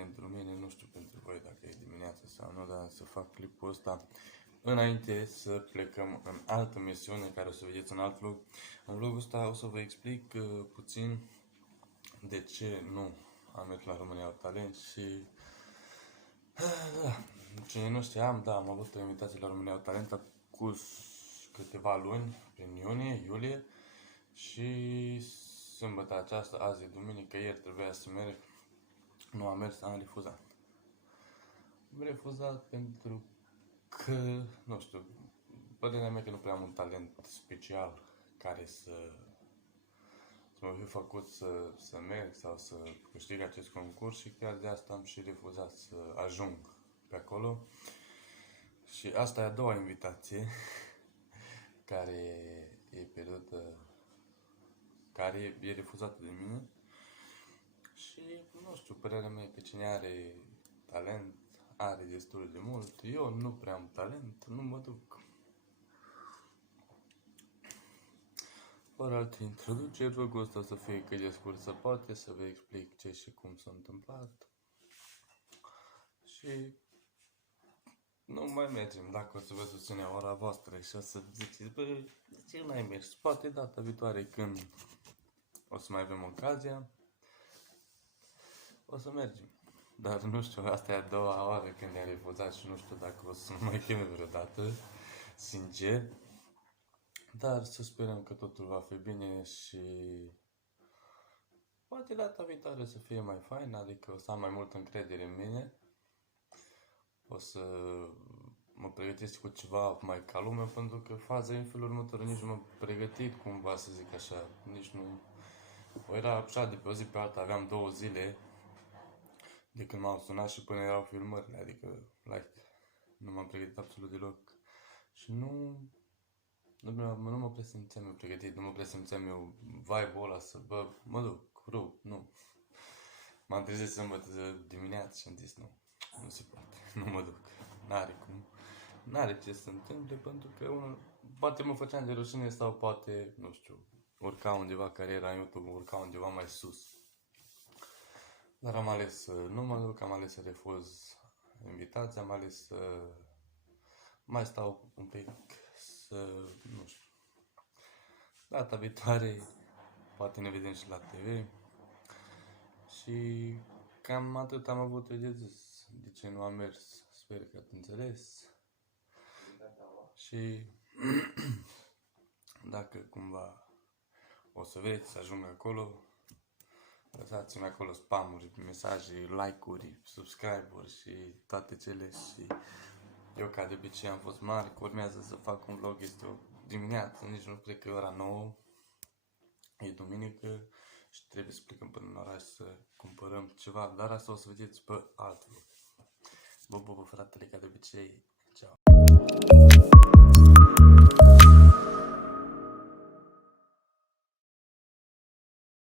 pentru mine, nu știu pentru voi dacă e dimineața sau nu, dar să fac clipul ăsta înainte să plecăm în altă misiune care o să vedeți în alt vlog. În vlogul ăsta o să vă explic puțin de ce nu am mers la România Got Talent și cine nu știam, da, am avut o invitație la România Got Talent cu câteva luni, prin iunie, iulie, și sâmbătă aceasta, azi e duminică, ieri trebuia să merg, nu am mers, am refuzat. Am refuzat pentru că, nu știu, părerea mea că nu prea am un talent special care să mă fi făcut să merg sau să câștig acest concurs și chiar de asta am și refuzat să ajung pe acolo. Și asta e a doua invitație care e pierdută, care e refuzată de mine. Și nu știu, părerea mea e că cine are talent are destul de mult. Eu nu prea am talent, nu mă duc. Fără alte introduceri, vlogul ăsta o să fie cât de scurt să poate, să vă explic ce și cum s-a întâmplat. Și nu mai mergem, dacă o să vă susține ora voastră și o să ziceți, bă, de ce n-ai mers? Poate data viitoare când o să mai avem ocazia, o să mergem. Dar nu știu, asta e a doua oară când le-am refuzat și nu știu dacă o să mai cheme vreodată, sincer. Dar să sperăm că totul va fi bine și poate data viitoare să fie mai fain, adică o să am mai multă încredere în mine. O să mă pregătesc cu ceva mai ca lumea, pentru că faza e în felul următor, nici nu m-am pregătit cumva, să zic așa, nici nu... Era așa, de pe o zi pe alta, aveam 2 zile de când m-au sunat și până erau filmările, adică, like, nu m-am pregătit absolut deloc și nu mă presimțeam eu pregătit, nu mă presimțeam eu vibe-ul ăla să, bă, mă duc, nu. M-am trezit sâmbătă dimineață și am zis, nu se poate, nu mă duc, n-are cum, n-are ce să se întâmple, pentru că poate mă făceam de rușine sau poate, nu știu, urca undeva cariera în YouTube, urca undeva mai sus. Dar am ales să nu mă duc, am ales să refuz invitația, am ales să mai stau un pic, nu știu, data viitoare poate ne vedem și la TV. Și cam atât am avut de zis, de ce nu am mers, sper că ați înțeles. Și dacă cumva o să vreți să ajung acolo, lăsați-mi acolo spam-uri, mesaje, like-uri, subscribe-uri și toate cele. Și eu, ca de obicei, am fost mare, că urmează să fac un vlog, este o dimineață, nici nu cred că e ora 9, e duminică și trebuie să plecăm până în oraș să cumpărăm ceva, dar asta o să vedeți pe alt vlog. Bă, fratele, ca de obicei, ceau!